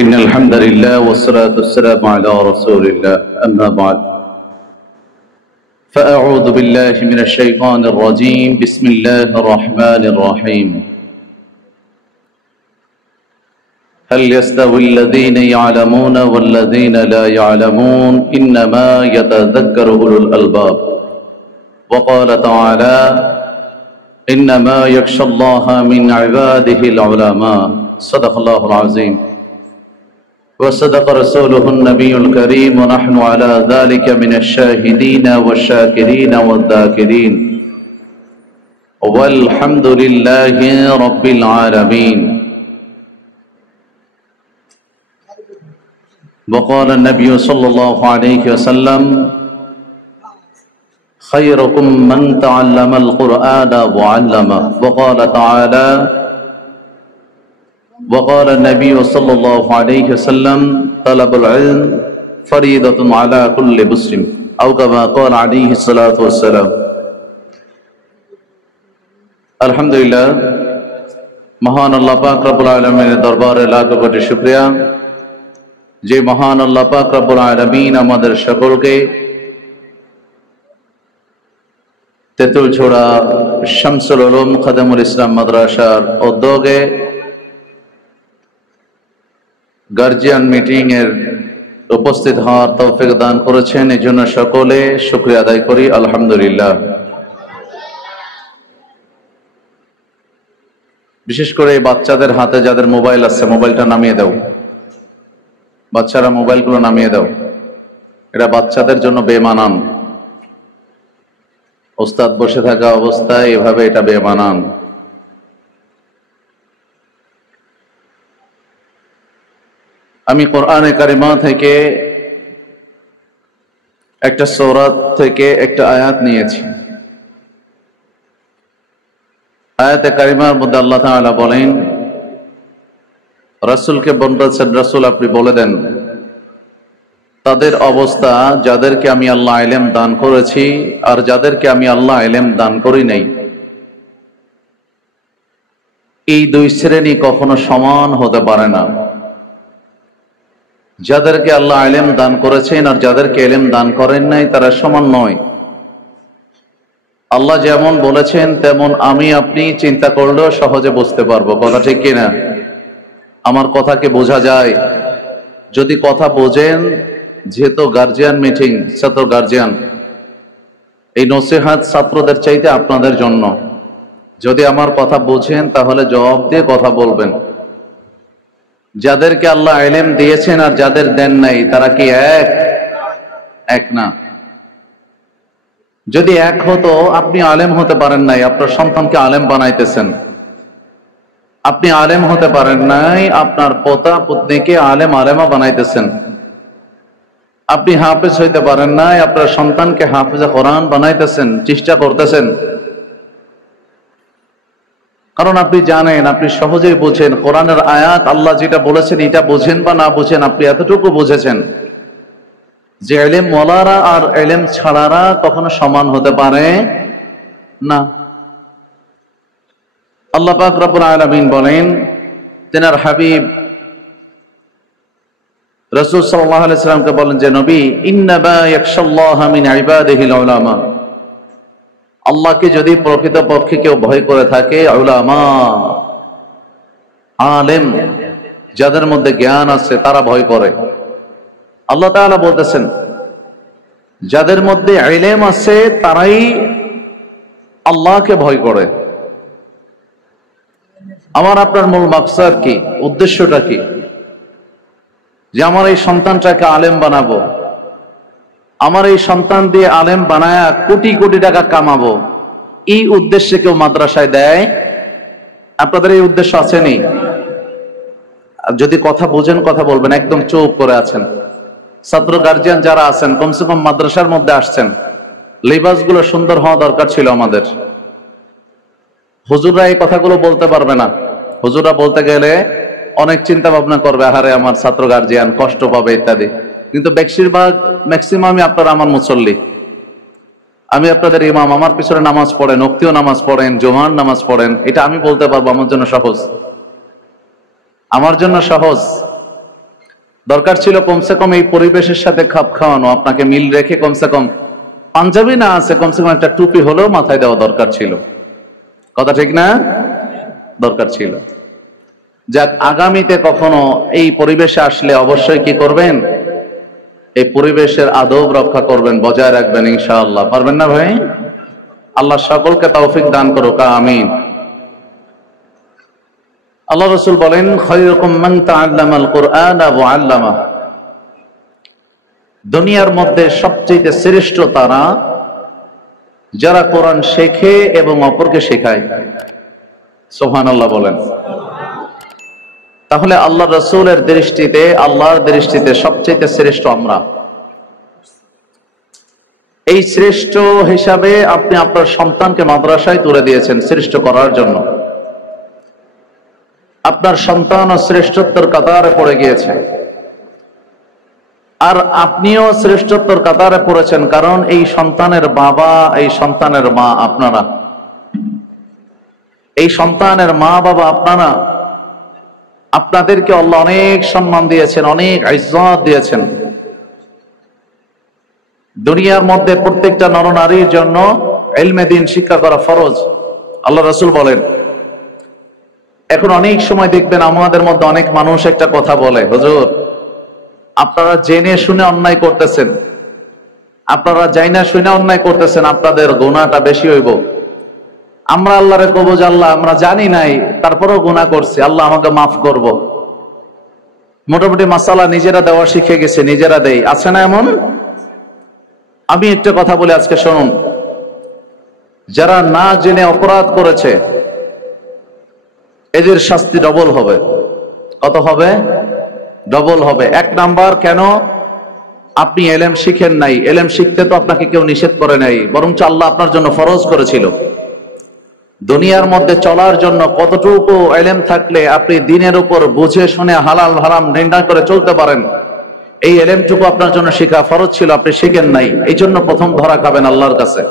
إن الحمد لله والصلاة والسلام على رسول الله أما بعد فأعوذ بالله من الشيطان الرجيم بسم الله الرحمن الرحيم هل يستوي الذين يعلمون والذين لا يعلمون إنما يتذكر أولو الألباب وقال تعالى إنما يخشى الله من عباده العلماء صدق الله العظيم وصدق رسوله النبي الكريم ونحن على ذلك من الشاهدين والشاكرين والذاكرين والحمد لله رب العالمين وقال النبي صلى الله عليه وسلم خيركم من تعلم القرآن وعلمه وقال تعالى وقال النبي صلى الله عليه وسلم طلب العلم فريضة على كل مسلم أو كما قال عليه الصلاة والسلام আলহামদুলিল্লাহ মহান আল্লাহ পাক রব্বুল আলামিনের দরবারে লাখ কোটি শুকরিয়া যে মহান আল্লাহ পাক রব্বুল আলামিন আমাদের সকলকে তেঁতুলছড়া শামসুল উলুম খাদেমুল ইসলাম মাদ্রাসার উদ্যোগে গার্জিয়ান মিটিং এর উপস্থিত হওয়ার তৌফিক দান করেছেন, এই জন্য সকলে শুকরিয়া আদায় করি আলহামদুলিল্লাহ। বিশেষ করে বাচ্চাদের হাতে যাদের মোবাইল আছে মোবাইলটা নামিয়ে দাও, বাচ্চারা মোবাইলগুলো নামিয়ে দাও, এটা বাচ্চাদের জন্য বেমানান। ওস্তাদ বসে থাকা অবস্থায় এভাবে এটা বেমানান। আমি কোরআনে কারিমা থেকে একটা সূরা থেকে একটা আয়াত নিয়েছি। আয়াতে কারিমার মধ্যে আল্লাহ তাআলা বলেন, রাসূলকে বলতেছেন, রাসূল আপনি বলে দেন তাদের অবস্থা যাদেরকে আমি আল্লাহ ইলম দান করেছি আর যাদেরকে আমি আল্লাহ ইলম দান করি নাই, এই দুই শ্রেণী কখনো সমান হতে পারে না। যাদেরকে আল্লাহ ইলম দান করেছেন আর যাদেরকে ইলম দান করেন নাই তারা সমান নয়। আল্লাহ যেমন বলেছেন তেমন আমি আপনি চিন্তা করলেও সহজে বুঝতে পারবো, কথা ঠিক কিনা? আমার কথাকে বোঝা যায়? যদি কথা বোঝেন, যেহেতু গার্জিয়ান মিটিং, ছাত্র গার্জিয়ান, এই নসিহত ছাত্রদের চাইতে আপনাদের জন্য। যদি আমার কথা বোঝেন তাহলে জবাব দিয়ে কথা বলবেন। যাদেরকে আল্লাহ ইলম দিয়েছেন আর যাদের দেন নাই তারা কি এক না? যদি এক হতো, আপনি আলেম হতে পারেন নাই, আপনার সন্তানকে আলেম বানাইতেছেন। আপনি আলেম হতে পারেন নাই, আপনার পোতা পুত্নীকে আলেমা বানাইতেছেন। আপনি হাফেজ হইতে পারেন নাই, আপনার সন্তানকে হাফেজে কোরআন বানাইতেছেন, চেষ্টা করতেছেন। কারণ আপনি জানেন, আপনি সহজেই বুঝেন কোরআনের আয়াত আল্লাহ যেটা বলেছেন এটা বুঝেন বা না বুঝেন, আপনি এতটুকু বুঝেছেন যে ইলম ওয়ালারা আর ইলম ছাড়ারা কখনো সমান হতে পারে না। আল্লাহ পাক রব্বুল আলামিন বলেন, তিনার হাবিব রাসূল সাল্লাল্লাহু আলাইহি সাল্লামকে বলেন যে নবী, ইন্নামা ইয়াখশাল্লাহা মিন ইবাদিহিল উলামা, আল্লাহকে যদি প্রকৃতপক্ষে কেউ ভয় করে থাকে, উলামা আলেম যাদের মধ্যে জ্ঞান আছে তারা ভয় করে। আল্লাহ তাআলা বলতেছেন যাদের মধ্যে ইলম আছে তারাই আল্লাহকে ভয় করে। আমার আপনার মূল মাকসাদ কি, উদ্দেশ্যটা কি? যে আমার এই সন্তানটাকে আলেম বানাবো, আমার এই সন্তান দিয়ে আলেম বানায়া কোটি কোটি টাকা কামাবো, এই উদ্দেশ্যে কেউ মাদ্রাসায় দেয়? আপনাদের এই উদ্দেশ্য আছেনি? যদি কথা বোঝেন কথা বলবেন, একদম চুপ করে আছেন। ছাত্র গার্জিয়ান যারা আছেন, কমসে কম মাদ্রাসার মধ্যে আসছেন, লিবাসগুলো সুন্দর হওয়া দরকার ছিল আমাদের। হুজুররা এই কথাগুলো বলতে পারবে না। হুজুররা বলতে গেলে অনেক চিন্তা ভাবনা করবে, আহারে আমার ছাত্র গার্জিয়ান কষ্ট পাবে ইত্যাদি। কিন্তু বেশিরভাগ ম্যাক্সিমামই আপনারা আমার মুসল্লি, আমি আপনাদের ইমাম, আমার পিছনে নামাজ পড়েন, উক্তিও নামাজ পড়েন, জুমার নামাজ পড়েন, এটা আমি বলতে পারবো আমার জন্য সহজ। আমার জন্য সহজ। দরকার ছিল কমসে কম এই পরিবেশের সাথে খাপ খাওয়ানো, আপনাকে মিল রেখে কমসে কম পাঞ্জাবি না আছে কমসে কম একটা টুপি হলেও মাথায় দেওয়া দরকার ছিল। কথা ঠিক না? দরকার ছিল। যাক, আগামীতে কখনো এই পরিবেশে আসলে অবশ্যই কি করবেন? এই পরিবেশের আদব রক্ষা করবেন, বজায় রাখবেন ইনশাআল্লাহ। পারবেন না ভাই? আল্লাহ সকলকে তৌফিক দান করুক, আমিন। আল্লাহ রাসূল বলেন, খায়রুকুম মান তাআল্লামাল কুরআনা ওয়া আল্লামাহু। দুনিয়ার মধ্যে সবচেয়ে শ্রেষ্ঠ তারা যারা কোরআন শেখে এবং অপরকে শেখায়। সুবহানাল্লাহ বলেন। তাহলে আল্লাহ রাসূলের দৃষ্টিতে, আল্লাহর দৃষ্টিতে সবচেয়ে শ্রেষ্ঠ আমরা। এই শ্রেষ্ঠ হিসাবে আপনি আপনার সন্তানকে মাদ্রাসায় তুলে দিয়েছেন শ্রেষ্ঠ করার জন্য। আপনার সন্তান শ্রেষ্ঠত্বের কাতারে পড়ে গিয়েছে, আর আপনিও শ্রেষ্ঠত্বের কাতারে পড়েছেন, কারণ এই সন্তানের বাবা, এই সন্তানের মা আপনারা, এই সন্তানের মা বাবা আপনারা। আপনাদেরকে আল্লাহ অনেক সম্মান দিয়েছেন, অনেক ইজ্জত দিয়েছেন। দুনিয়ার মধ্যে প্রত্যেকটা নরনারীর জন্য ইলমে দ্বীন শিক্ষা করা ফরজ। আল্লাহ রাসূল বলেন। এখন অনেক সময় দেখবেন আমাদের মধ্যে অনেক মানুষ একটা কথা বলে, হুজুর আপনারা জেনে শুনে অন্যায় করতেছেন, আপনারা জাইনা শুনে অন্যায় করতেছেন, আপনাদের গুনাহটা বেশি হইব। আমরা আল্লাহরে কব যে আল্লাহ আমরা জানি নাই, তারপরেও গুনাহ করছি, আল্লাহ আমাকে মাফ করব। মোটামুটি মাসালা নিজেরা দেওয়া শিখে গেছে, নিজেরা দেই। আছে না এমন? আমি একটা কথা বলি আজকে, শুনুন। যারা না জেনে অপরাধ করেছে এদের শাস্তি ডবল হবে। কত হবে? ডবল হবে। এক নাম্বার, কেন? আপনি এলেম শিখেন নাই। এলেম শিখতে তো আপনাকে কেউ নিষেধ করে নাই, বরঞ্চ আল্লাহ আপনার জন্য ফরজ করেছিল। দুনিয়ার মধ্যে চলার জন্য কতটুকু এলেম থাকলে আপনি দিনের উপর বুঝে শুনে হালাল হারাম নির্ণয় করে চলতে পারেন, এই এলেমটুকু আপনার জন্য শেখা ফরজ ছিল, আপনি শিখেন নাই, এই জন্য প্রথম ধরা খাবেন আল্লাহর কাছে।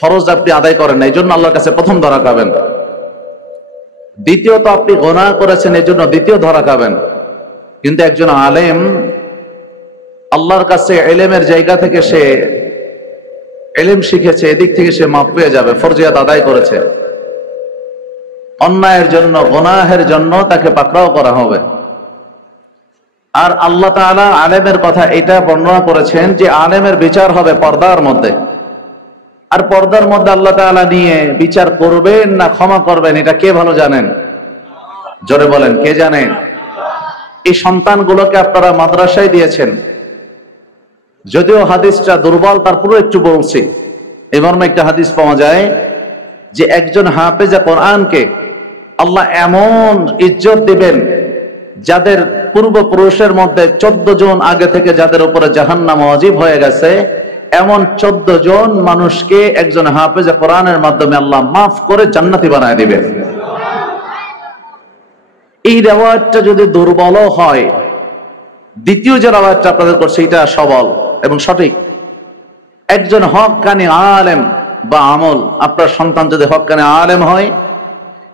ফরজ আপনি আদায় করেন না, এই জন্য আল্লাহর কাছে প্রথম ধরা খাবেন। দ্বিতীয়ত, আপনি গুনাহ করেছেন, এই জন্য দ্বিতীয় ধরা খাবেন। কিন্তু একজন আলেম আল্লাহর কাছে এলেমের জায়গা থেকে সে এলেম শিখেছে, এদিক থেকে সে মাফ পেয়ে যাবে, ফরজিয়াত আদায় করেছে। অন্যায়ের জন্য, গুনাহের জন্য তাকে পাকড়াও করা হবে। আর আল্লাহ তাআলা আলেমের কথা এটা বর্ণনা করেছেন যে আলেমের বিচার হবে পর্দার মধ্যে। আর পর্দার মধ্যে আল্লাহ তাআলা নিয়ে বিচার করবেন না ক্ষমা করবেন, এটা কে ভালো জানেন? জোরে বলেন, কে জানেন? এই সন্তানগুলোকে আপনারা মাদ্রাসায় দিয়েছেন, যদিও হাদিসটা দুর্বল, তারপরে একটু বলছি। এই মর্মে একটা হাদিস পাওয়া যায় যে একজন হাফেজে কোরআনকে আল্লাহ এমন ইজ্জত দিবেন, যাদের পূর্বপুরুষের মধ্যে 14 জন আগে থেকে যাদের উপরে জাহান্নাম ওয়াজিব হয়ে গেছে, এমন 14 জন মানুষকে একজন হাফেজে কোরআনের মাধ্যমে আল্লাহ মাফ করে জান্নাতি বানায় দিবেন। এই রিওয়ায়াতটা যদি দুর্বল হয়, দ্বিতীয় যে রিওয়ায়াতটা আপনাদের করছে এটা সবল এবং সঠিক। একজন হক্কানি আলেম বা আমল, আপনার সন্তান যদি হক্কানি আলেম হয়,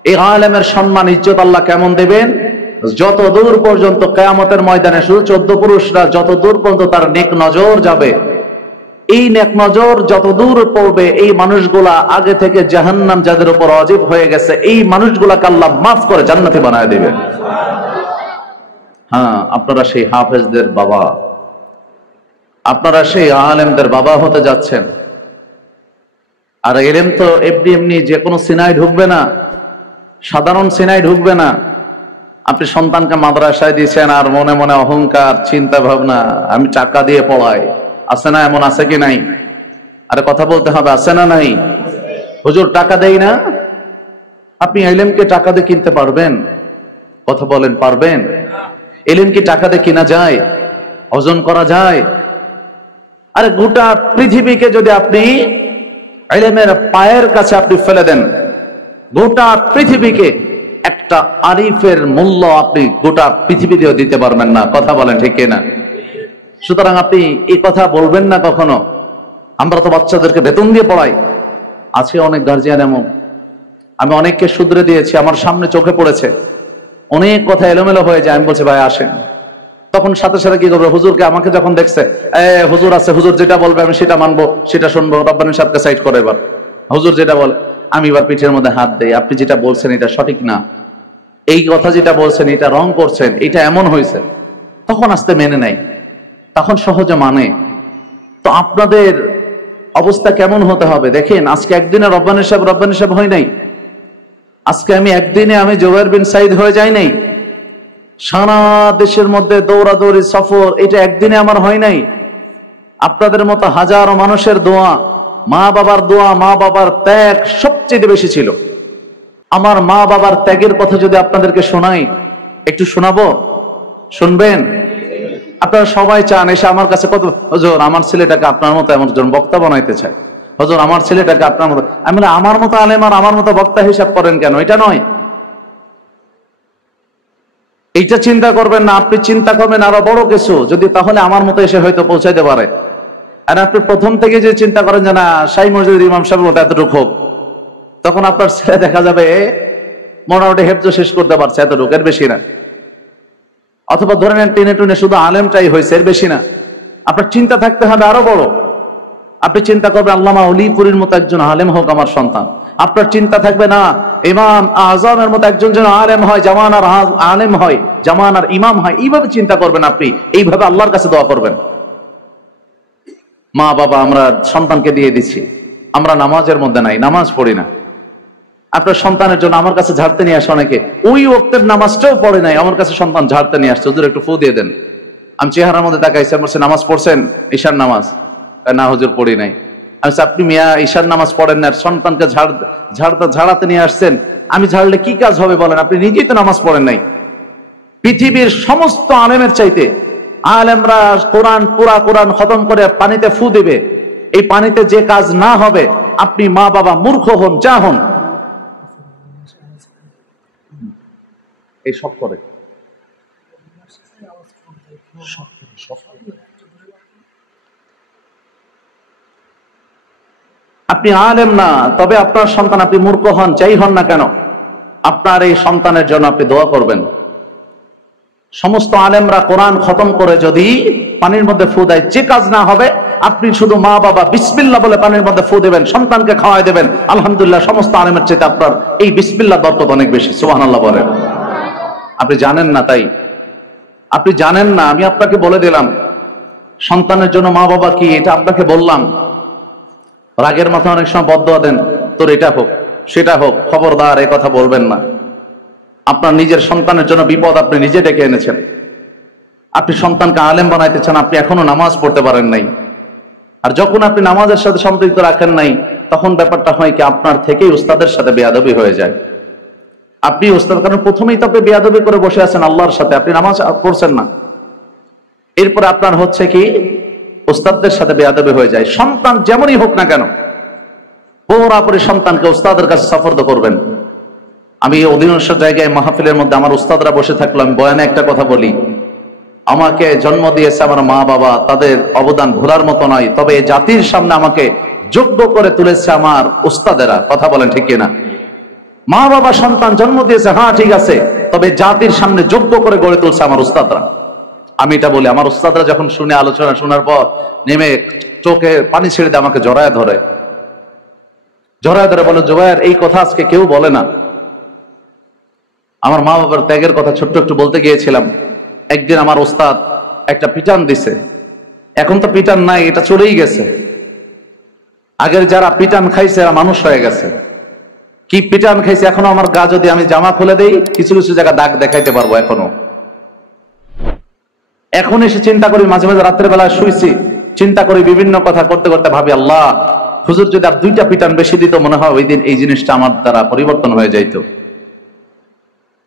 এই আলেমের সম্মান ইজ্জত আল্লাহ কেমন দেবেন? যত দূর পর্যন্ত কিয়ামতের ময়দানে শুধু 14 পুরুষরা যত দূর পর্যন্ত তার নেক নজর যাবে, এই নেক নজর যত দূর পড়বে, এই মানুষগুলা আগে থেকে জাহান্নাম যাদের উপর ওয়াজিব হয়ে গেছে, এই মানুষগুলাকে আল্লাহ মাফ করে জান্নাতি বানায় দিবেন। হ্যাঁ, আপনারা সেই হাফেজদের বাবা, আপনারা সেই আলেমদের বাবা হতে যাচ্ছেন। আর এলেম তো এমনি এমনি যে কোনো সিনায় ঢুকবে না, সাধারণ সিনায় ঢুকবে না। আপনি সন্তানকে মাদ্রাসায় দিয়েছেন আর মনে মনে অহংকার, চিন্তা ভাবনা, আমি টাকা দিয়ে পড়াই। আছে না? এমন আছে কি নাই? আরে কথা বলতে হবে, আছে না নাই? হুজুর টাকা দেই না। আপনি এলেমকে টাকা দিয়ে কিনতে পারবেন? কথা বলেন, পারবেন? এলেম কি টাকা দিয়ে কিনা যায়? অর্জন করা যায়? আরে গোটা পৃথিবীকে যদি আপনি ইলমের পায়ের কাছে আপনি ফেলে দেন, গোটা পৃথিবীকে, একটা আরিফের মূল্য আপনি গোটা পৃথিবীতেও দিতে পারবেন না। কথা বলেন ঠিক কিনা? সুতরাং আপনি এই কথা বলবেন না কখনো, আমরা তো বাচ্চাদেরকে বেতন দিয়ে পড়াই। আছে অনেক গার্জিয়ান এমন, আমি অনেককে শুধরে দিয়েছি, আমার সামনে চোখে পড়েছে, অনেক কথা এলোমেলো হয়ে যায়। আমি বলছি ভাই আসেন, তখন সাথে সাথে কি করবে, হুজুরকে আমাকে যখন দেখছে, হুজুর আছে, হুজুর যেটা বলবে আমি সেটা মানবো, সেটা শুনবো, রব্বানি সাহেবকে সাইড করে এবার হুজুর যেটা বলে আমি এবার পিঠের মধ্যে হাত দেই, আপনি যেটা বলছেন এটা সঠিক না, এই কথা যেটা বলছেন এটা রং করছেন, এটা এমন হয়েছে, তখন আস্তে মেনে নেয়, তখন সহজে মানে। তো আপনাদের অবস্থা কেমন হতে হবে দেখেন, আজকে একদিনে রব্বানি সাহেব হয় নাই, আজকে আমি একদিনে আমি জুবায়ের বিন সাইদ হয়ে যাই নাই, সারা দেশের মধ্যে দৌড়াদৌড়ি সফর, এটা একদিনে আমার হয় নাই। আপনাদের মতো হাজারো মানুষের দোয়া, মা বাবার দোয়া, মা বাবার ত্যাগ সবচেয়ে বেশি ছিল। আমার মা বাবার ত্যাগের কথা যদি আপনাদেরকে শোনাই, একটু শোনাবো, শুনবেন? আপনারা সবাই চান এসে আমার কাছে, কত হুজুর আমার ছেলেটাকে আপনার মতো এমন একজন বক্তা বানাইতে চায়, হুজুর আমার ছেলেটাকে আপনার মতো। আমি বলি আমার মতো আলেম আর আমার মতো বক্তা হিসাব করেন কেন? এটা নয়, এইটা চিন্তা করবেন না, আপনি চিন্তা করবেন আরো বড় কিছু, যদি তাহলে আমার মতো এসে হয়তো পৌঁছাইতে পারে। আর আপনি প্রথম থেকে যে চিন্তা করেন যে না শাহী মসজিদের ইমাম সাহেবের মতো এতটুকু হোক, তখন আপনার ছেলে দেখা যাবে মোটামুটি হেফজ শেষ করতে পারছে, এতটুকু, এর বেশি না। অথবা ধরে নেন টেনে টুনে শুধু আলেমটাই হয়েছে, এর বেশি না। আপনার চিন্তা থাকতে হবে আরো বড়। আপনি চিন্তা করবেন আল্লামা উলিপুরীর মতো একজন আলেম হোক আমার সন্তান। আপনার চিন্তা থাকবে না ইমাম আজমের মতো একজন যেন আলেম হয়, জামানার আলেম হয়, জামানার ইমাম হয়। এইভাবে চিন্তা করবেন আপনি, এইভাবে আল্লাহর কাছে দোয়া করবেন। মা বাবা আমরা সন্তানকে দিয়ে দিচ্ছি, আমরা নামাজের মধ্যে নাই, নামাজ পড়ি না। আপনার সন্তানের জন্য আমার কাছে ঝাড়তে নিয়ে আসে অনেকে, ওই ওয়াক্তের নামাজটাও পড়ে নাই, আমার কাছে সন্তান ঝাড়তে নিয়ে আসছে, হুজুর একটু ফু দিয়ে দেন। আমি চেহারার মধ্যে তাকাইছি, বলছে নামাজ পড়ছেন? ঈশার নামাজ? না হুজুর পড়ি নাই। আমি আপনি মিয়া ঈশার নামাজ পড়েন না, সন্তানকে ঝাড়াতে নিয়ে আসছেন, আমি ঝাড়লে কি কাজ হবে বলেন? আপনি নিজেই তো নামাজ পড়েন নাই। পৃথিবীর সমস্ত আলেমের চাইতে আলেমরা পুরা কোরআন খতম করে পানিতে ফু দিবে, এই পানিতে যে কাজ না হবে, আপনি মা বাবা মূর্খ হন, যা হন, এই সব করে আপনি আলেম না, তবে আপনার সন্তান, আপনি মূর্খ হন, যাই হন না কেন, আপনার এই সন্তানের জন্য আপনি দোয়া করবেন। সমস্ত আলেমরা কোরআন খতম করে যদি পানির মধ্যে ফু দেয়, যে কাজ না হবে, আপনি শুধু মা বাবা বিসমিল্লাহ বলে পানির মধ্যে ফু দেবেন, সন্তানকে খাওয়াই দেবেন, আলহামদুলিল্লাহ, সমস্ত আলেমের চেয়ে আপনার এই বিসমিল্লাহ বরকত অনেক বেশি। সুবহানাল্লাহ বলেন। আপনি জানেন না, তাই আপনি জানেন না, আমি আপনাকে বলে দিলাম সন্তানের জন্য মা বাবা কি, এটা আপনাকে বললাম। রাগের মাথায় অনেক সময় বদদোয়া দেন, তোর এটা হোক সেটা হোক, খবরদার এ কথা বলবেন না। আপনার নিজের সন্তানের জন্য বিপদ আপনি নিজে ডেকে এনেছেন। আপনি সন্তানকে আলেম বানাইতে চান, আপনি এখনো নামাজ পড়তে পারেন নাই। আর যখন আপনি নামাজের সাথে সম্পৃক্ত রাখেন নাই, তখন ব্যাপারটা হয় কি, আপনার থেকেই উস্তাদের সাথে বেয়াদবি হয়ে যায়। আপনি উস্তাদ, কারণ প্রথমেই তো আপনি বেয়াদবি করে বসে আছেন আল্লাহর সাথে, আপনি নামাজ পড়ছেন না। এরপরে আপনার হচ্ছে কি, উস্তাদদের সাথে বেয়াদবি হয়ে যায়। সন্তান যেমনই হোক না কেন, পুরোপুরি সন্তানকে উস্তাদের কাছে সফর্দ করবেন। আমি অধিকাংশ জায়গায় মাহফিলের মধ্যে আমার উস্তাদরা বসে থাকলো, আমি বয়ানে একটা কথা বলি, আমাকে জন্ম দিয়েছে আমার মা বাবা, তাদের অবদান ভোলার মতো নয়, তবে জাতির সামনে আমাকে যোগ্য করে তুলেছে আমার উস্তাদেরা। কথা বলেন ঠিক কিনা? মা বাবা সন্তান জন্ম দিয়েছে, হ্যাঁ ঠিক আছে, তবে জাতির সামনে যোগ্য করে গড়ে তুলছে আমার উস্তাদরা। আমি এটা বলি, আমার উস্তাদরা যখন শুনে, আলোচনা শোনার পর নেমে চোখে পানি ছেড়ে দিয়ে আমাকে জড়ায় ধরে বলে, জুবায়ের এই কথা আজকে কেউ বলে না। আমার মা বাবার ত্যাগের কথা ছোট্ট একটু বলতে গিয়েছিলাম। একদিন আমার ওস্তাদ একটা পিটান দিছে, এখন তো পিটান নাই, এটা চলেই গেছে। আগের যারা পিটান খাইছে এরা মানুষ হয়ে গেছে। কি পিটান খাইছে, এখনো আমার গা যদি আমি জামা খুলে দেই, কিছু কিছু জায়গা দাগ দেখাইতে পারবো এখনো। এখন এসে চিন্তা করি, মাঝে মাঝে রাত্রের বেলায় শুইছি, চিন্তা করি, বিভিন্ন কথা করতে করতে ভাবি, আল্লাহ, হুজুর যদি আর 2টা পিটান বেশি দিত, মনে হয় ওই দিন এই জিনিসটা আমার দ্বারা পরিবর্তন হয়ে যাইতো।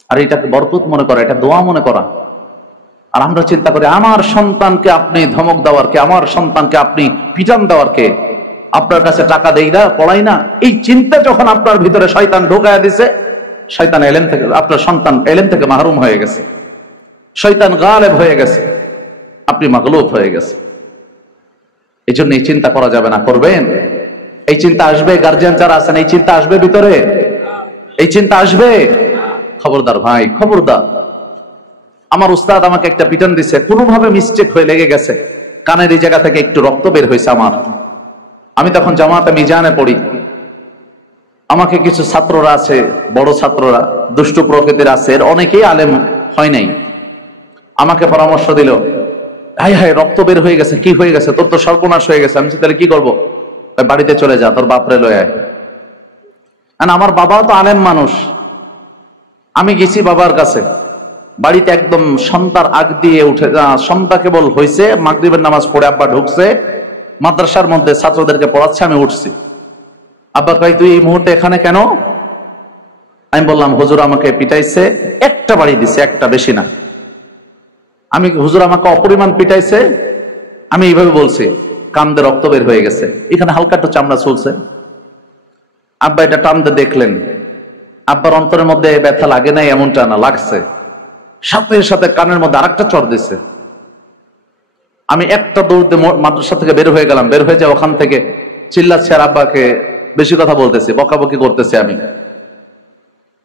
আর এটাকে বরকত মনে করা, এটা দোয়া মনে করা। আর আমরা চিন্তা করি, আমার সন্তানকে আপনি ধমক দেওয়ার কে, আমার সন্তানকে আপনি পিটান দেওয়ার কে, আপনার কাছে টাকা দেই না, পড়াই না। এই চিন্তা যখন আপনার ভিতরে শয়তান ঢোকায় দিছে, শয়তান এলেম থেকে, আপনার সন্তান এলেম থেকে মাহরুম হয়ে গেছে, শয়তান গালেব হয়ে গেছে, আপনি মাগলুব হয়ে গেছে। এই জন্য এই চিন্তা করা যাবে না। করবেন, এই চিন্তা আসবে, গার্জিয়ান যারা আছেন এই চিন্তা আসবে ভিতরে, এই চিন্তা আসবে। খবরদার ভাই, খবরদার। আমার উস্তাদ আমাকে একটা পিটন দিছে, কোনোভাবে মিস্টেক হয়ে লেগে গেছে, কানের এই জায়গা থেকে একটু রক্ত বের হয়েছে আমার। আমি তখন জামাতে মিজানে পড়ি। আমাকে কিছু ছাত্ররা আছে, বড় ছাত্ররা দুষ্টু প্রকৃতির আছে, এর অনেকেই আলেম হয় নাই, আমাকে পরামর্শ দিল, হাই হাই রক্ত বের হয়ে গেছে, কি হয়ে গেছে, তোর তো সর্বনাশ হয়ে গেছে। আমি তাহলে কি করবো? বাড়িতে চলে যা, তোর বাপরে লয়ে আয়। আমার বাবাও তো আলেম মানুষ। আমি গেছি বাবার কাছে, বাড়িতে একদম সন্তার আগ দিয়ে উঠে, সন্তা কেবল হয়েছে, মাগরিবের নামাজ পড়ে আব্বা ঢুকছে, মাদ্রাসার মধ্যে ছাত্রদেরকে পড়াচ্ছে, আমি উঠছি। আব্বা কই, তুই এই মুহূর্তে এখানে কেন? আমি বললাম, হুজুর আমাকে পিটাইছে, একটা বাড়ি দিছে, একটা, বেশি না। আমি, হুজুর আমাকে অপরিমাণ পিটাইছে, আমি এইভাবে বলছি, কান্দে রক্ত বের হয়ে গেছে, এখানে হালকা একটু চামড়া চলছে। আব্বা এটা টানতে দেখলেন, আব্বার অন্তরের মধ্যে ব্যথা লাগে নাই এমনটা না, লাগছে। সাথে সাথে কানের মধ্যে আরেকটা চড় দিছে। আমি একটা দৌড় দিয়ে মাদ্রাসা থেকে বের হয়ে গেলাম। বের হয়ে যায়, ওখান থেকে চিল্লাচ্ছে আর আব্বাকে বেশি কথা বলতেছে, বকাবকি করতেছে।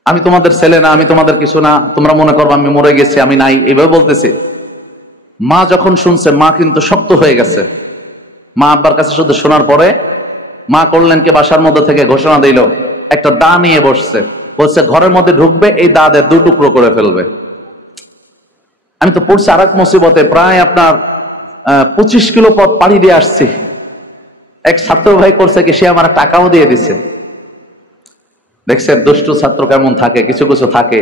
আমি তোমাদের ছেলে না, আমি তোমাদের কিছু না, তোমরা মনে করবো আমি মরে গেছি, আমি নাই, এইভাবে বলতেছি। মা যখন শুনছে, মা কিন্তু শক্ত হয়ে গেছে। মা আব্বার কাছে শুধু শোনার পরে মা করলেন কি, বাসার মধ্যে থেকে ঘোষণা দিল, একটা দা নিয়ে বসছে, বলছে ঘরের মধ্যে ঢুকবে, এই দা দিয়ে 2 টুকরো করে ফেলবে। আমি তো পড়ছি আর এক মুসিবতে, প্রায় আপনার 25 কিলো পথ পাড়ি দিয়ে আসছি। এক ছাত্র ভাই করছে কি, সে আমার টাকাও দিয়ে দিছে। দেখছেন দুষ্টু ছাত্র কেমন থাকে, কিছু কিছু থাকে,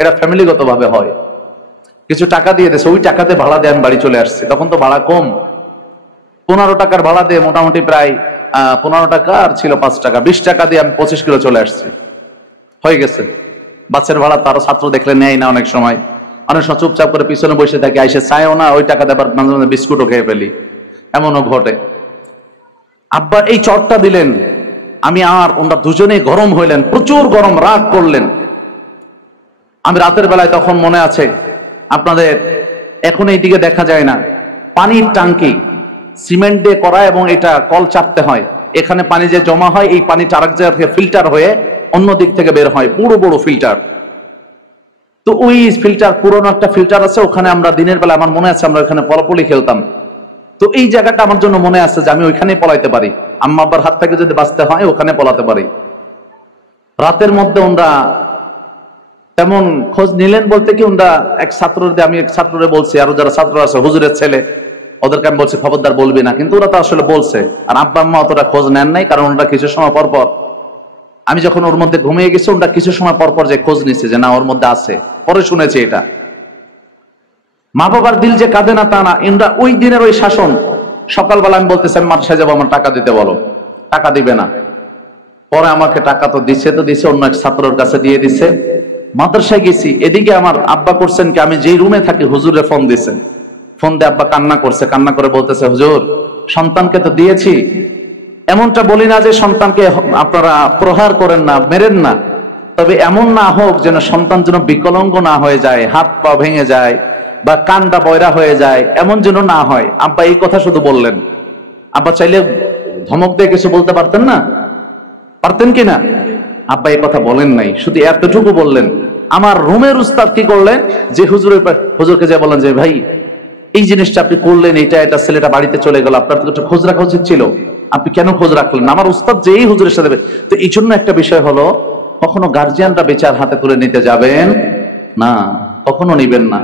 এরা ফ্যামিলিগত ভাবে হয়। কিছু টাকা দিয়ে দিছে, ওই টাকাতে ভাড়া দিয়ে আমি বাড়ি চলে আসছি। তখন তো ভাড়া কম, 15 টাকার ভাড়া দিয়ে মোটামুটি প্রায় 15 টাকা আর ছিল 5 টাকা, 20 টাকা দিয়ে আমি 25 কিলো চলে আসছি, হয়ে গেছে। বাসের ভাড়া তারও ছাত্র দেখলে নেয় না, অনেক সময় চুপচাপ করে পিছনে বসে থাকে, আইসে চায়ও না, ওই টাকা দেবার মাঝে মাঝে বিস্কুটও খেয়ে ফেলি, এমনও ঘটে। আব্বা এই চটটা দিলেন, আমি আর ওনারা দুজনেই গরম হইলেন, প্রচুর গরম, রাগ করলেন। আমি রাতের বেলায়, তখন মনে আছে আপনাদের, এখন এই দিকে দেখা যায় না, পানির টাঙ্কি সিমেন্ট দিয়ে করা, এবং এটা কল চাপতে হয়, এখানে পানি যে জমা হয়, এই পানিটা আরেক জায়গা থেকে ফিল্টার হয়ে অন্য দিক থেকে বের হয়, বড় বড় ফিল্টার। তো ওই ফিল্টার, পুরনো একটা ফিল্টার আছে, ওখানে আমরা দিনের বেলা, আমার মনে আছে আমরা ওখানে পলাপলি খেলতাম। তো এই জায়গাটা আমার জন্য মনে আছে যে আমি ওইখানেই পলাইতে পারি, আম্মা আব্বার হাত থেকে যদি বাঁচতে হয় ওখানে পলাতে পারি। রাতের মধ্যে ওনারা তেমন খোঁজ নিলেন বলতে কি, ওনারা এক ছাত্রদের, আমি এক ছাত্ররে বলছি, আরো যারা ছাত্র আছে হুজুরের ছেলে, ওদেরকে আমি বলছি খবরদার বলবি না, কিন্তু ওরা তো আসলে বলছে। আর আব্বা আম্মা অতটা খোঁজ নেন নাই, কারণ ওরা কিছু সময় পর পর, আমি যখন ওর মধ্যে ঘুমিয়ে গেছি, ওরা কিছু সময় পর পর যে খোঁজ নিচ্ছে যে না ওর মধ্যে আছে, পরে শুনেছি এটা। মা বাবার দিল যে কাঁদে না তা না, ইনরা ওই দিনের ওই শাসন। সকালবেলা আমি বলতেছি আমি মাদ্রাসায় যাবো, আমার টাকা দিতে বলো, টাকা দিবে না। পরে আমাকে টাকা তো দিছে, অন্য এক ছাত্রের কাছে দিয়ে দিছে। মাদ্রাসায় গেছি, এদিকে আমার আব্বা করছেন কি, আমি যেই রুমে থাকি হুজুরে ফোন দিছে, ফোন দিয়ে আব্বা কান্না করছে, কান্না করে বলতেছে, হুজুর সন্তানকে তো দিয়েছি, এমনটা বলি না যে সন্তানকে আপনারা প্রহার করেন না, মেরেন না, তবে এমন না হোক যেন সন্তান যেন বিকলাঙ্গ না হয়ে যায়, হাত পা ভেঙে যায় বা কানটা বয়রা হয়ে যায়, এমন যেন না হয়। আব্বা এই কথা শুধু বললেন। আব্বা চাইলে ধমক দিয়ে কিছু বলতে পারতেন না, পারতেন কিনা? আব্বা এই কথা বলেন নাই, শুধু এতটুকু বললেন। আমার রুমের উস্তাদ কি করলেন, যে হুজুরকে যে বলেন যে ভাই এই জিনিসটা আপনি করলেন, এটা ছেলেটা বাড়িতে চলে গেল, আপনার তো একটু খোঁজ রাখা উচিত ছিল, আপনি কেন খোঁজ রাখলেন? আমার উস্তাদ যে এই হুজুরের সাথে। তো এই জন্য একটা বিষয় হলো, কখনো গার্জিয়ানরা বিচার হাতে তুলে নিতে যাবেন না, কখনো নিবেন না।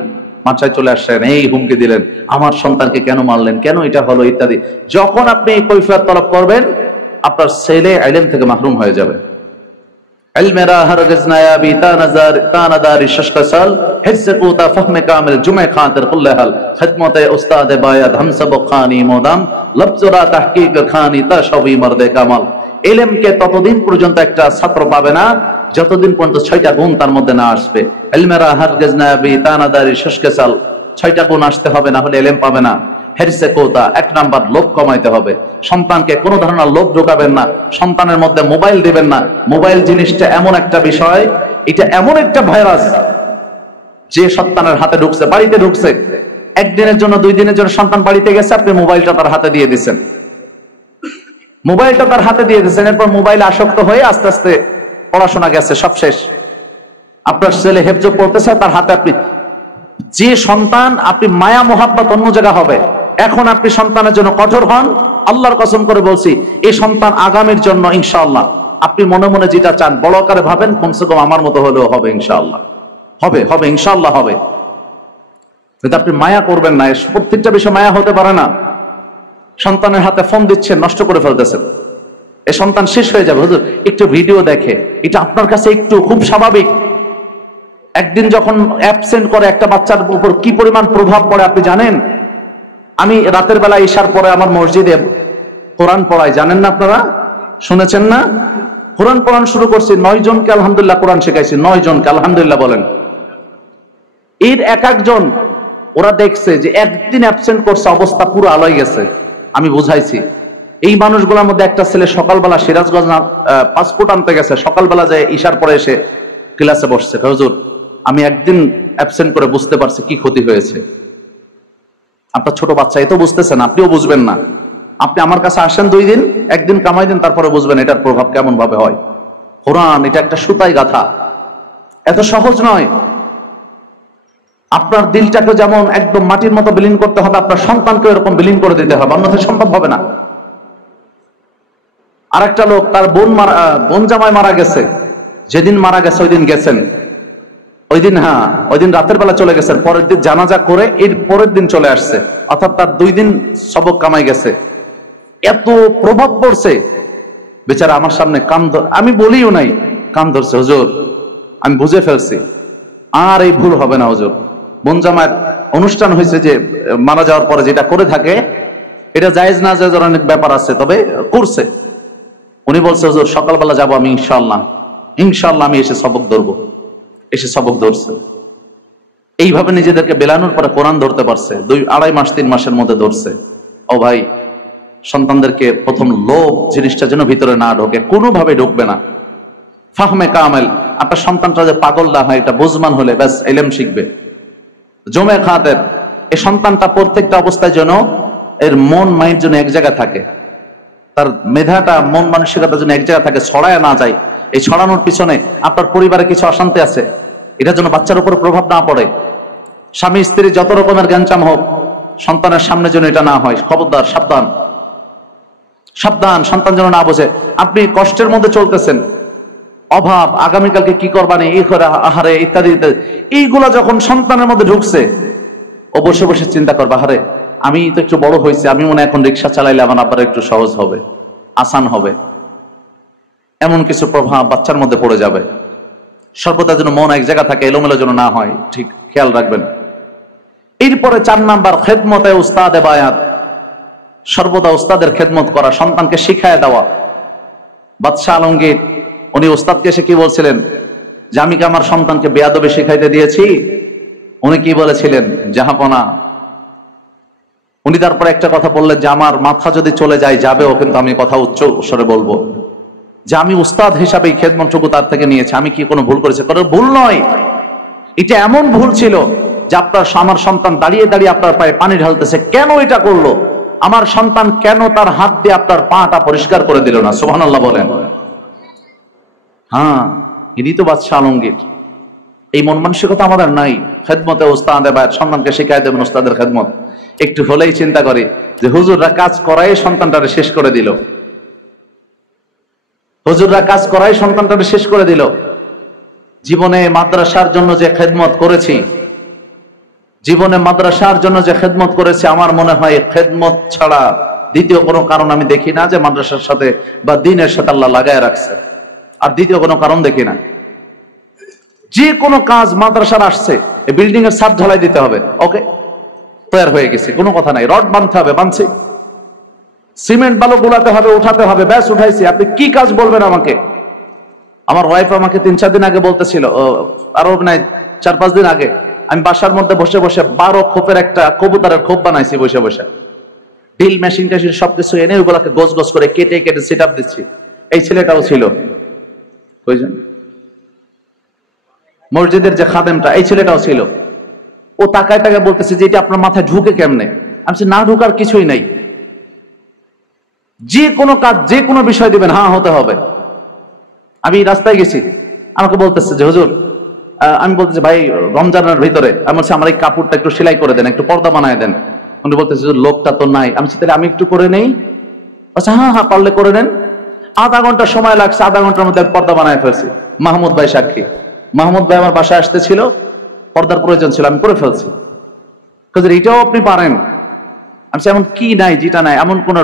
মাথায় চলে আসছেন, এই হুমকি দিলেন, আমার সন্তানকে কেন মারলেন, কেন এটা হলো, ইত্যাদি। যখন আপনি এই কৈফিয়ত তলব করবেন, আপনার ছেলে ইলম থেকে মাহরুম হয়ে যাবে। ইলমেরা হরগিজ নায়াবি তানাদারি শশকসাল হিজ্জকুতা ফাহমে কামিল জুমে খাতির কুল্লাহাল খিদমতে উস্তাদ বায়াদ হাম সবক খানি মোদাম লফজরা তাহকিক খানি তাশবি মর্দে কামাল। ইলমকে ততদিন পর্যন্ত একটা ছাত্র পাবে না যতদিন পর্যন্ত 6টা গুণ তার মধ্যে না আসবে। ইলমেরা হরগিজ নায়াবি তানাদারি শশকসাল, 6টা গুণ আসতে হবে, না হলে ইলম পাবে না। হেরসে কোতা, 1 নাম্বার লোভ কমাইতে হবে। সন্তানকে কোনো ধরনের লোভ ঢোকাবেন না, সন্তানের মধ্যে মোবাইল দিবেন না। মোবাইল জিনিসটা এমন একটা বিষয়, এটা এমন একটা ভাইরাস যে সন্তানের হাতে ঢুকছে, বাড়িতে ঢুকছে, একদিনের জন্য 2 দিনের জন্য সন্তান বাড়িতে গেছে, আপনি মোবাইলটা তার হাতে দিয়ে দিচ্ছেন, এরপর মোবাইল আসক্ত হয়ে আস্তে আস্তে পড়াশোনা গেছে, সব শেষ। আপনার ছেলে হেফজ পড়তেছে, তার হাতে আপনি যে সন্তান আপনি মায়া মোহাব্বত অন্য জায়গা হবে, এখন আপনি সন্তানের জন্য কঠোর হন, আল্লাহর কসম করে বলছি এই সন্তান আগামীর জন্য ইনশাআল্লাহ আপনি মনে মনে যেটা চান বড় আকারে ভাবেন, কমসে কম আমার মতো হলেও হবে ইনশাআল্লাহ, হবে ইনশাআল্লাহ হবে। কিন্তু আপনি মায়া করবেন না, প্রত্যেকটা বিষয় মায়া হতে পারে না। সন্তানের হাতে ফোন দিচ্ছেন, নষ্ট করে ফেলতেছেন, এই সন্তান শেষ হয়ে যাবে। হুজুর একটু ভিডিও দেখে, এটা আপনার কাছে একটু খুব স্বাভাবিক। একদিন যখন অ্যাবসেন্ট করে একটা বাচ্চার উপর কি পরিমাণ প্রভাব পড়ে আপনি জানেন? আমি রাতের বেলা ইশার পরে আমার মসজিদে কোরআন পড়াই, জানেন না আপনারা? শুনেছেন না? কোরআন পড়ানো শুরু করছি, 9 জনকে আলহামদুলিল্লাহ কোরআন শেখাইছি, 9 জনকে আলহামদুলিল্লাহ বলেন। এর এক একজন ওরা দেখছে যে একদিন অ্যাবসেন্ট করছে, অবস্থা পুরো আলোয় গেছে। আমি বুঝাইছি এই মানুষগুলোর মধ্যে একটা ছেলে সকালবেলা সিরাজগঞ্জ পাসপোর্ট আনতে গেছে, সকালবেলা যায় ইশার পরে এসে ক্লাসে বসছে, হুজুর আমি একদিন অ্যাবসেন্ট করে বুঝতে পারছি কি ক্ষতি হয়েছে। আপনার ছোট বাচ্চা এত বুঝতেছেন, আপনিও বুঝবেন না। আপনি আমার কাছে আসেন 2 দিন, একদিন কামাই দিন, তারপরে বুঝবেন এটার প্রভাব কেমন ভাবে হয়। কোরআন এটা একটা সুতায় গাথা, এত সহজ নয়। আপনার দিলটাকে যেমন একদম মাটির মতো বিলীন করতে হবে, আপনার সন্তানকে এরকম বিলীন করে দিতে হবে, অন্যথায় সম্ভব হবে না। আর একটা লোক তার বোন জামাই মারা গেছে, যেদিন মারা গেছে ওই দিন গেছেন, ওই দিন রাতের বেলা চলে গেছেন, পরের দিন জানাজা করে এর পরের দিন চলে আসছে, অর্থাৎ তার 2 দিন সবক কামাই গেছে। এত প্রভাব পড়ছে, বেচারা আমার সামনে আমি বলিও নাই, কান ধরছে, হুজুর আমি বুঝে ফেলছি, আর এই ভুল হবে না হুজুর। বোন জামাইয়ের অনুষ্ঠান হয়েছে, যে মারা যাওয়ার পরে যেটা করে থাকে, এটা জায়েজ না জায়েজ অনেক ব্যাপার আছে, তবে করছে। উনি বলছে হুজুর সকালবেলা যাবো আমি ইনশাআল্লাহ আমি এসে সবক ধরবো, এসে সবক ধরছে। এইভাবে নিজেদেরকে বেলানোর পরে কোরআন ধরতে পারছে, 2-2.5 মাস 3 মাসের মধ্যে ধরছে। ও ভাই, সন্তানদেরকে প্রথম লোভ জিনিসটা যেন ভিতরে না ঢোকে, কোনোভাবে ঢুকবে না। ফাহমে কামেল, আপনার সন্তানটা যে পাগল না হয়, এটা বুঝমান হলে ব্যাস ইলম শিখবে। জমে খাতের, এই সন্তানটা প্রত্যেকটা অবস্থায় যেন এর মন মাইন্ড যেন এক জায়গায় থাকে, তার মেধাটা মন মানসিকতা যেন এক জায়গায় থাকে, ছড়ায় না যায়। এই ছড়ানোর পিছনে আপনার পরিবারে কিছু অশান্তি আছে, এটা যেন বাচ্চার উপর প্রভাব না পড়ে। স্বামী স্ত্রী যত রকমের গ্যাঞ্জাম হোক, সন্তানের সামনে যেন এটা না হয়। খবরদার, সাবধান, সন্তান যেন না বোঝে আপনি কষ্টের মধ্যে চলতেছেন, অভাব, আগামীকালকে কি করবানি, এই করে আহারে ইত্যাদি ইত্যাদি, এইগুলা যখন সন্তানের মধ্যে ঢুকছে, ও বসে বসে চিন্তা করবে, আহারে আমি তো একটু বড় হয়েছি, আমি মনে এখন রিক্সা চালাইলে আমার আবার একটু সহজ হবে, আসান হবে। এমন কিছু প্রভাব বাচ্চার মধ্যে পড়ে যাবে। সর্বদা যেন মন এক জায়গা থাকে, এলোমেলো যেন না হয়, ঠিক খেয়াল রাখবেন। এরপরে 4 নাম্বার, খেদমতে উস্তাদে বায়াত, সর্বদা উস্তাদের খেদমত করা, সন্তানকে শিখায় দেওয়া। বাদশাহ আলমগীর উনি উস্তাদকে এসে কি বলছিলেন, যে আমি কি আমার সন্তানকে বেয়াদবি শিখাইতে দিয়েছি? উনি কি বলেছিলেন, জাহাপনা। উনি তারপরে একটা কথা বললেন, যে আমার মাথা যদি চলে যায় যাবেও, কিন্তু আমি কথা উচ্চ স্বরে বলবো, যে আমি উস্তাদ হিসাবে এই খেদমতটুকু তার থেকে নিয়েছি, আমি কি কোনো ভুল করেছি? কোনো ভুল নয়, এটা এমন ভুল ছিল যে আমার সন্তান দাঁড়িয়ে দাঁড়িয়ে আপনার পায়ে পানি ঢালতেছে, কেন এটা করলো? আমার সন্তান কেন তার হাত দিয়ে আপনার পাটা পরিষ্কার করে দিল না? সুবহানাল্লাহ বলেন। হ্যাঁ, ইনি তো বাদশাহ আলমগীর। এই মন মানসিকতা আমাদের নাই। খেদমতে উস্তাদে বায়াত, সন্তানকে শিখাই দেবেন উস্তাদের খেদমত। একটু হলেই চিন্তা করি যে হুজুররা কাজ করাই সন্তানটারে শেষ করে দিল, হুজুররা কাজ করাই সন্তানটারে শেষ করে দিল। জীবনে মাদ্রাসার জন্য যে খেদমত করেছি, আমার মনে হয় খেদমত ছাড়া দ্বিতীয় কোনো কারণ আমি দেখি না যে মাদ্রাসার সাথে বা দ্বীনের সাথে আল্লাহ লাগায় রাখছে। আর দ্বিতীয় কোনো কারণ দেখি না। যে কোনো কাজ মাদ্রাসার আসছে, বিল্ডিং এর ছাদ ঢালাই দিতে হবে, ওকে তৈরি হয়ে গেছে, কোনো কথা নাই। রড বাঁধতে হবে, বাঁধছি। সিমেন্ট বালু গুলাতে হবে, উঠাতে হবে, ব্যাস উঠাইছি। আপনি কি কাজ বলবেন আমাকে? আমার ওয়াইফ আমাকে 3-4 দিন আগে বলতেছিল, আরো নাই 4-5 দিন আগে, আমি বাসার মধ্যে বসে বসে 12 খোপের একটা কবুতরের খোপ বানাইছি বসে বসে। ড্রিল মেশিন টেশিন সবকিছু এনে ওগুলাকে গোছ গোছ করে কেটে কেটে সেট আপ দিচ্ছি। এই ছেলেটাও ছিল, মসজিদের যে খাদেমটা, এই ছেলেটাও ছিল। ও তাকায় তাকায় বলতেছে যে এটা আপনার মাথায় ঢুকে কেমনে? আমি বলছি, না ঢুকার কিছুই নাই। যে কোনো কাজ, যে কোনো বিষয় দিবেন, হ্যাঁ হতে হবে। আমি রাস্তায় গেছি, আমাকে বলতেছে যে হুজুর আমি বলতেছি ভাই রমজানের ভিতরে আমি বলছি আমার এই কাপড়টা একটু সেলাই করে দেন, একটু পর্দা বানায় দেন। উনি বলতেছে লোকটা তো নাই। আমি তাহলে আমি একটু করে নেই। আচ্ছা হ্যাঁ হ্যাঁ পারলে করে নেন। আধা ঘন্টা সময় লাগছে, আধা ঘন্টার মধ্যে পর্দা বানায় ফেলছি। মাহমুদ ভাই সাক্ষী। মাহমুদ ভাই আমার বাসায় আসতেছিল, পর্দার প্রয়োজন ছিল, আমি করে ফেলছি। এটাও আপনি পারেন? আমি এমন কি নাই যেটা নাই? এমন কোন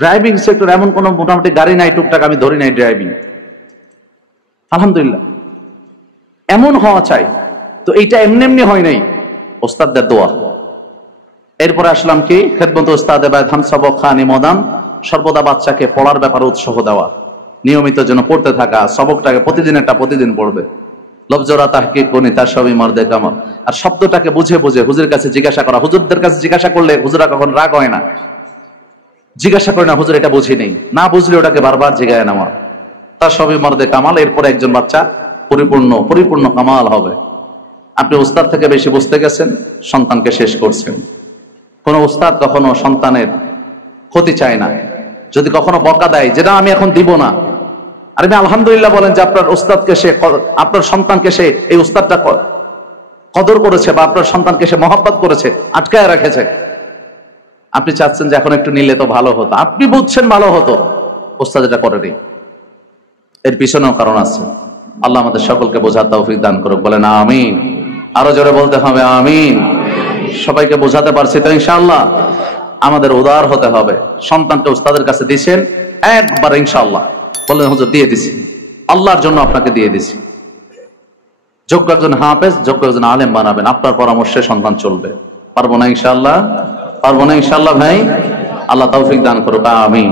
ড্রাইভিং সেক্টর, এমন কোন মোটামুটি গাড়ি নাই টুকটাক আমি ধরি নাই ড্রাইভিং। আলহামদুলিল্লাহ এমন হওয়া চাই। তো এইটা এমনি এমনি হয় নাই, ওস্তাদদের দোয়া। এরপরে আসলাম কি খেদমত ওস্তাদে বায়ধান সবক খানি মদান, সর্বদা বাচ্চাকে পড়ার ব্যাপারে উৎসাহ দেওয়া, নিয়মিত যেন পড়তে থাকা, সবকটাকে প্রতিদিনেরটা প্রতিদিন পড়বে। লফজরা তাহকিক গণিত আর সবই মারদে কামাল। আর শব্দটাকে বুঝে বুঝে হুজুরের কাছে জিজ্ঞাসা করা। হুজুরদের কাছে জিজ্ঞাসা করলে হুজুরা কখন রাগ হয় না, জিজ্ঞাসা করে না হুজুর এটা বুঝি নেই, না বুঝলে ওটাকে বারবার জিজ্ঞাসা নেওয়া। তার সবই মারদে কামাল। এরপরে একজন বাচ্চা পরিপূর্ণ কামাল হবে। আপনি উস্তাদ থেকে বেশি বুঝতে গেছেন, সন্তানকে শেষ করছেন। কোন উস্তাদ কখনো সন্তানের ক্ষতি চায় না। যদি কখনো বকা দেয় যেটা আমি এখন দিব না, আর আপনি আলহামদুলিল্লাহ বলেন যে আপনার উস্তাদকে সে, আপনার সন্তানকে সে, এই উস্তাদটা কদর করেছে বা আপনার সন্তানকে সে মহব্বত করেছে, আটকায় রেখেছে। আপনি চাচ্ছেন যে এখন একটু নিলে তো ভালো হতো, আপনি বুঝছেন ভালো হতো, উস্তাদ এটা করেনি। এর পিছনেও কারণ আছে। আল্লাহ আমাদের সকলকে বোঝার তৌফিক দান করুক, বলেন আমিন। আরো জোরে বলতে হবে আমিন। সবাইকে বোঝাতে পারছি তো ইনশাআল্লাহ? আমাদের উদার হতে হবে। সন্তানকে উস্তাদের কাছে দিয়েছেন একবার, ইনশাআল্লাহ বললেন হুজুর দিয়ে দিছি, আল্লাহর জন্য আপনাকে দিয়ে দিছি। যোগ্য একজন হাফেজ, যোগ্য একজন আলেম বানাবেন, আপনার পরামর্শে সন্তান চলবে। পারবো না ইনশাআল্লাহ? পারবো না ইনশাআল্লাহ ভাই? আল্লাহ তৌফিক দান করুক, আমিন।